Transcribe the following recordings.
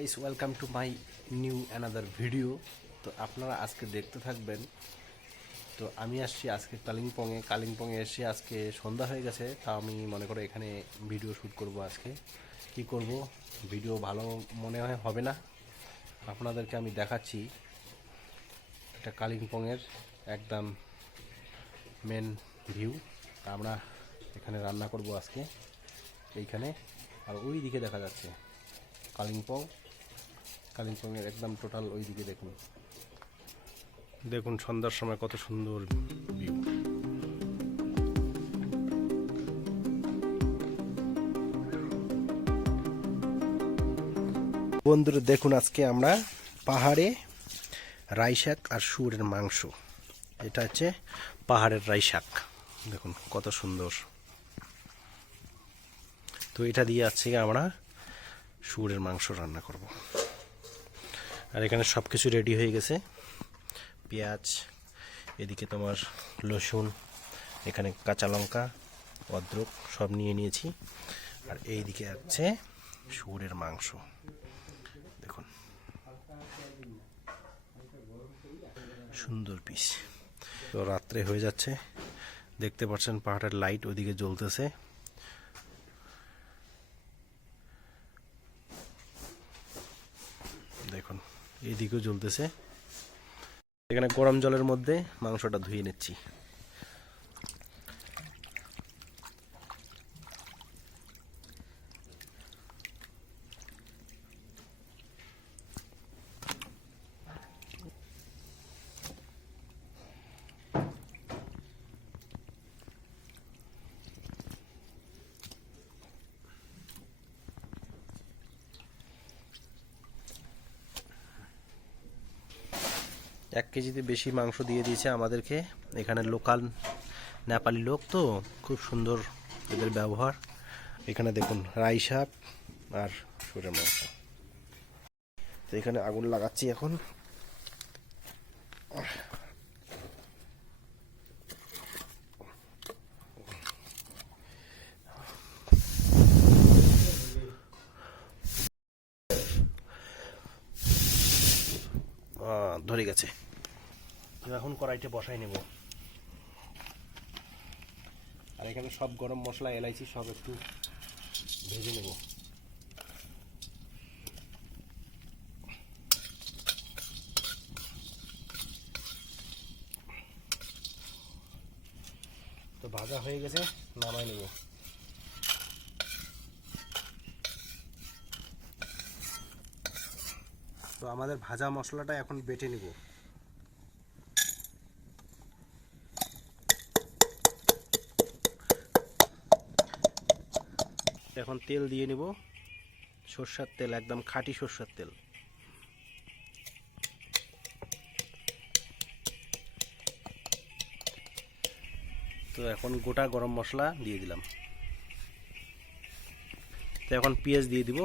Guys, welcome to my new another video. তো আপনারা আজকে দেখতে থাকবেন। তো আমি আসছি আজকে কালিম্পংয়ে এসে আজকে সন্ধ্যা হয়ে গেছে। তা আমি মনে করো এখানে ভিডিও শ্যুট করব। আজকে কি করব, ভিডিও ভালো মনে হয় হবে না, আপনাদেরকে আমি দেখাচ্ছি এটা কালিম্পংয়ের একদম মেন ভিউ। আমরা এখানে রান্না করব আজকে এইখানে। আর ওই দিকে দেখা যাচ্ছে কালিম্পংয়ের একদম টোটাল ওই দিকে দেখুন সন্ধ্যার সময় কত সুন্দর ভিউ। বন্ধুরা দেখুন, আজকে আমরা পাহাড়ে রাইশাক আর শুয়োরের মাংস, এটা হচ্ছে পাহাড়ের রাইশাক, দেখুন কত সুন্দর। তো এটা দিয়ে আজকে আমরা শুয়োরের মাংস রান্না করব। আর এখানে সব কিছু রেডি হয়ে গেছে, পেঁয়াজ, এদিকে তোমার রসুন, এখানে কাঁচা লঙ্কা, অদ্রক সব নিয়ে নিয়েছি। আর এই দিকে আছে শুয়োরের মাংস, দেখুন সুন্দর পিস। তো রাত্রে হয়ে যাচ্ছে, দেখতে পাচ্ছেন পাহাড়ের লাইট ওদিকে জ্বলতেছে। দেখুন এইদিকেও জ্বলতেছে। এখানে গরম জলের মধ্যে মাংসটা ধুয়ে নিচ্ছি। এক কেজিতে বেশি মাংস দিয়ে দিয়েছে আমাদেরকে। এখানে লোকাল নেপালি লোক, তো খুব সুন্দর এদের ব্যবহার। এখানে দেখুন রাইশাক আর শুয়োরের মাংস। তো এখানে আগুন লাগাচ্ছি এখন। ধরে গেছে। এখন কড়াইতে বসাই নেব। আর এখানে সব গরম মশলা, এলাইচি সব একটু ভেজে নেব। তো ভাজা হয়ে গেছে, নামাই নেব। তো আমাদের ভাজা মশলাটা এখন বেটে নেব। এখন তেল দিয়ে নেব, সরষের তেল, একদম খাঁটি সরষের তেল। তো এখন গোটা গরম মশলা দিয়ে দিলাম। তো এখন পেঁয়াজ দিয়ে দিব।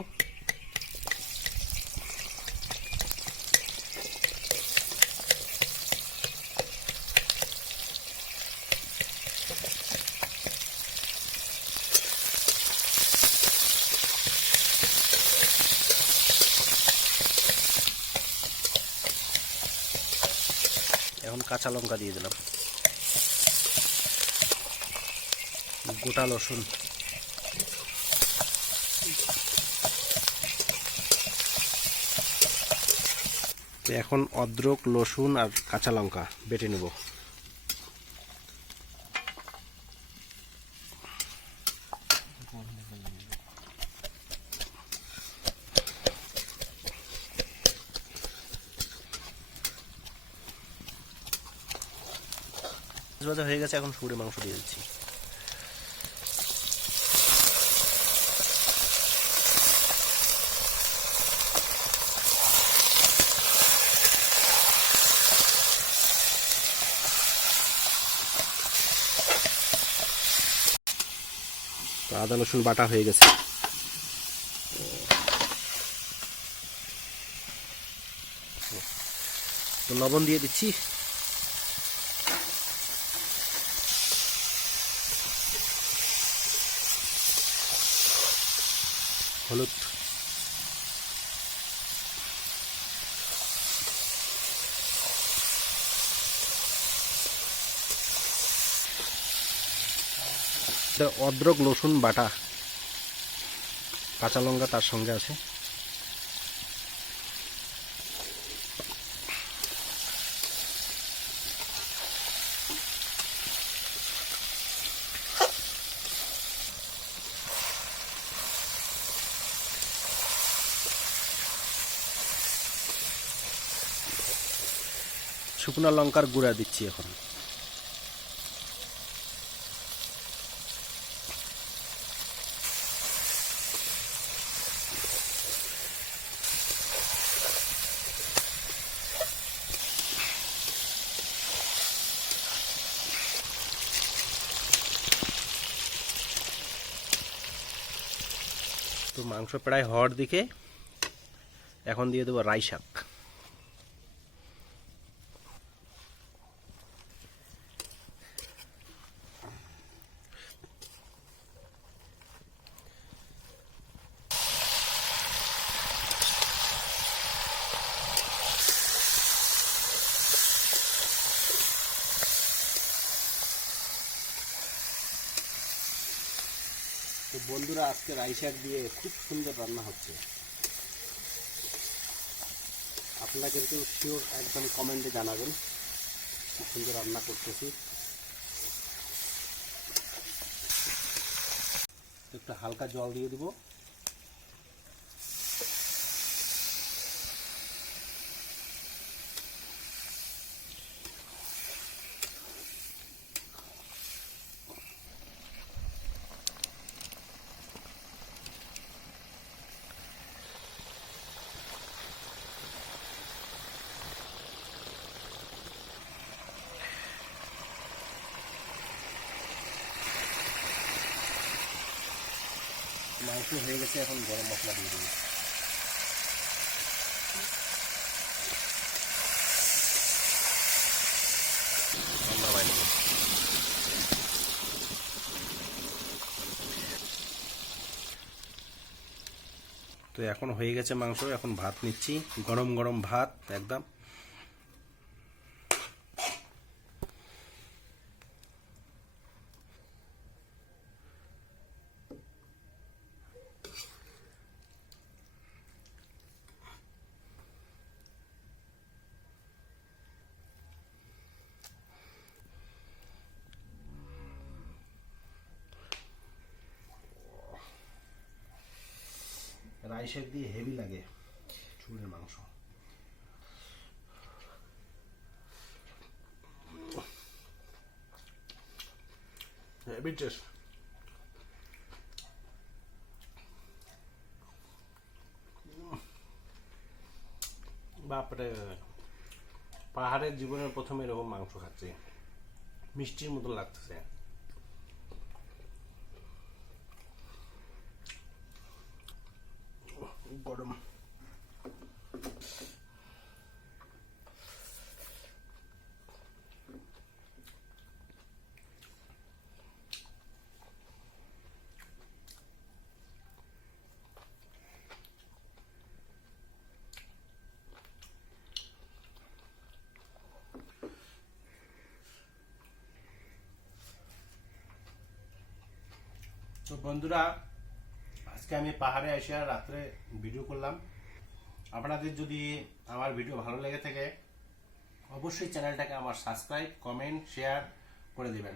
এখন কাঁচা লঙ্কা দিয়ে দিলাম, গোটা রসুন, এখন অদ্রক, রসুন আর কাঁচা লঙ্কা বেটে নেব। ভাজা হয়ে গেছে, এখন শুয়োরের মাংস দিয়ে দিচ্ছি। তো আদা রসুন বাটা হয়ে গেছে। তো লবণ দিয়ে দিচ্ছি। হলুদ, অদ্রক রসুন বাটা, কাঁচা লঙ্কা তার সঙ্গে আছে। শুকনো লঙ্কার গুঁড়া দিচ্ছি এখন। তো মাংস প্রায় হওয়ার দিকে, এখন দিয়ে দেবো রাই শাক। তো বন্ধুরা, আজকে রাই শাক দিয়ে খুব সুন্দর রান্না হচ্ছে। আপনারা কিন্তু শিওর একদম কমেন্টে জানাবেন খুব সুন্দর রান্না করতেছি। একটু হালকা জল দিয়ে দিব। মাংস হয়ে গেছে, এখন গরম মশলা দিয়ে দিই। তো এখন হয়ে গেছে মাংস, এখন ভাত নিচ্ছি, গরম গরম ভাত একদম। রাই শাক দিয়ে হেভি লাগে চুলের মাংস। Heavy taste. বাপরে, পাহাড়ের জীবনের প্রথমে এরকম মাংস খাচ্ছি, মিষ্টির মতো লাগতেছে। গরম। তো বন্ধুরা, আজকে আমি পাহাড়ে এসে রাত্রে ভিডিও করলাম। আপনাদের যদি আমার ভিডিও ভালো লেগে থাকে অবশ্যই চ্যানেলটাকে আমার সাবস্ক্রাইব, কমেন্ট, শেয়ার করে দিবেন।